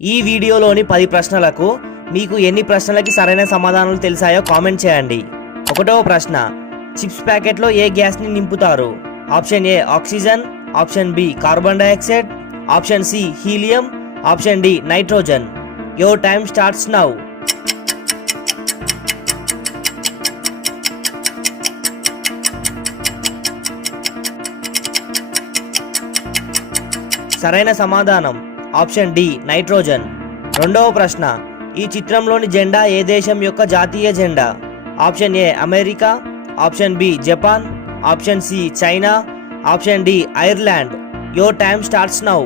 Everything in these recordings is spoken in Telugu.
ఈ వీడియోలోని 10 ప్రశ్నలకు మీకు ఎన్ని ప్రశ్నలకి సరైన సమాధానాలు తెలిసాయో కామెంట్ చేయండి. 1వ ప్రశ్న, చిప్స్ ప్యాకెట్లో ఏ గ్యాస్ని నింపుతారు? Option A oxygen, option B carbon dioxide, option C helium, option D nitrogen. Your time starts now. సరైన సమాధానం ఆప్షన్ డి నైట్రోజన్. 2వ ప్రశ్న, ఈ చిత్రంలోని జెండా ఏ దేశం యొక్క జాతీయ జెండా? Option A America, option B Japan, option C China, option D Ireland. Your time starts now.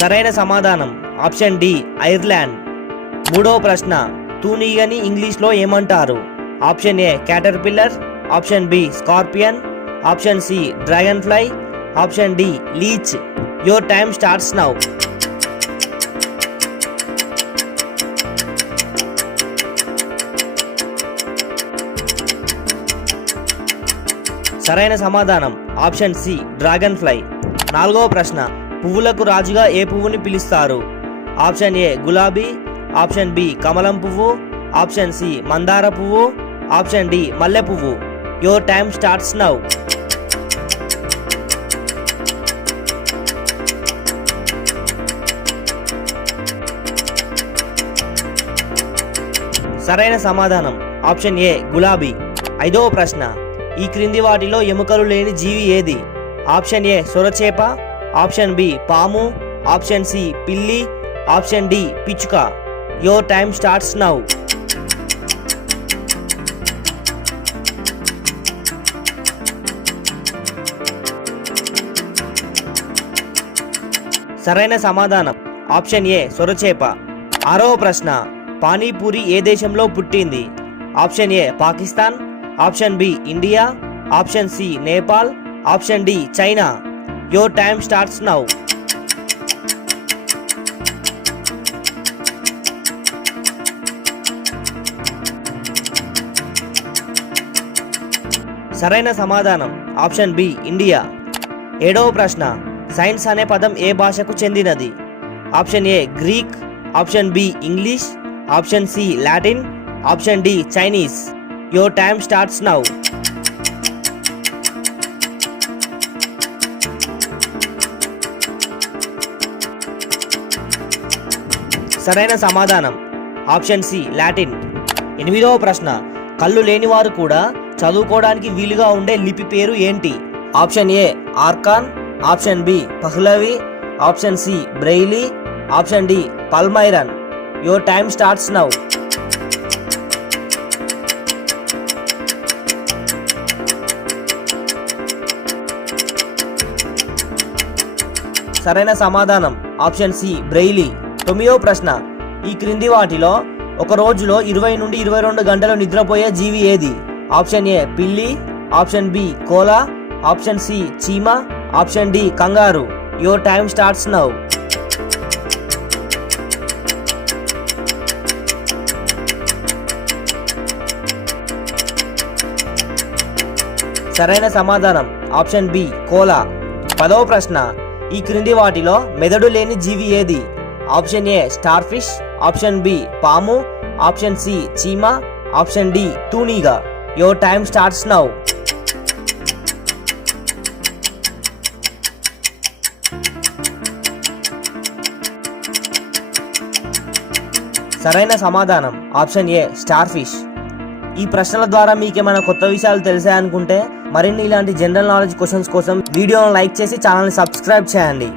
సరైన సమాధానం ఆప్షన్ డి ఐర్లాండ్. 3వ ప్రశ్న, తూనీగని ఇంగ్లీష్లో ఏమంటారు? Option A caterpillar, option B scorpion, option C dragonfly, option D leech. Your time starts now. సరైన సమాధానం ఆప్షన్ సి డ్రాగన్ ఫ్లై. 4వ ప్రశ్న, పువ్వులకు రాజుగా ఏ పువ్వుని పిలుస్తారు? ఆప్షన్ ఏ గులాబీ, ఆప్షన్ బి కమలం పువ్వు, ఆప్షన్ సి మందార పువ్వు, ఆప్షన్ డి మల్లె పువ్వు. Your time starts now. సరైన సమాధానం ఆప్షన్ ఏ గులాబీ. 5వ ప్రశ్న, ఈ క్రింది వాటిలో ఎముకలు లేని జీవి ఏది? ఆప్షన్ ఏ సొరచేప, ఆప్షన్ బి పాము, ఆప్షన్ సి పిల్లి, ఆప్షన్ డి పిచ్చుక. Your time starts now. సరైన సమాధానం ఆప్షన్ ఏ సొరచేప. 6వ ప్రశ్న, పానీపూరి ఏ దేశంలో పుట్టింది? Option A Pakistan, option B India, option C Nepal, option D China. Your time starts now. సరైన సమాధానం ఆప్షన్ బి ఇండియా. 7వ ప్రశ్న, సైన్స్ అనే పదం ఏ భాషకు చెందినది? Option A Greek, option B English, option C Latin, option D Chinese. Your time starts now. సరైన సమాధానం ఆప్షన్ సి లాటిన్. 8వ ప్రశ్న, కళ్ళు లేనివారు కూడా చదువుకోవడానికి వీలుగా ఉండే లిపి పేరు ఏంటి? ఆప్షన్ ఏ ఆర్కాన్, option B Pahlavi, option C Braille, option D Palmyrene. Your time starts now. సరైన సమాధానం ఆప్షన్ సి బ్రెయిలీ. 9వ ప్రశ్న, ఈ క్రింది వాటిలో ఒక రోజులో 20 నుండి 22 గంటలు నిద్రపోయే జీవి ఏది? ఆప్షన్ ఏ పిల్లి, option B koala, option C చీమా, option D kangaroo. Your time starts now. సరైన సమాధానం ఆప్షన్ బి కోలా. 10వ ప్రశ్న, ఈ క్రింది వాటిలో మెదడు లేని జీవి ఏది? Option A starfish, option B పాము, ఆప్షన్ సి చీమా, ఆప్షన్ డి తూనీగా. Your time starts now. సరైన సమాధానం ఆప్షన్ ఏ స్టార్ ఫిష్. ఈ ప్రశ్నల ద్వారా మీకేమైనా కొత్త విషయాలు తెలిసాయనుకుంటే మరిన్ని ఇలాంటి జనరల్ నాలెడ్జ్ క్వశ్చన్స్ కోసం వీడియోను లైక్ చేసి ఛానల్ని సబ్స్క్రైబ్ చేయండి.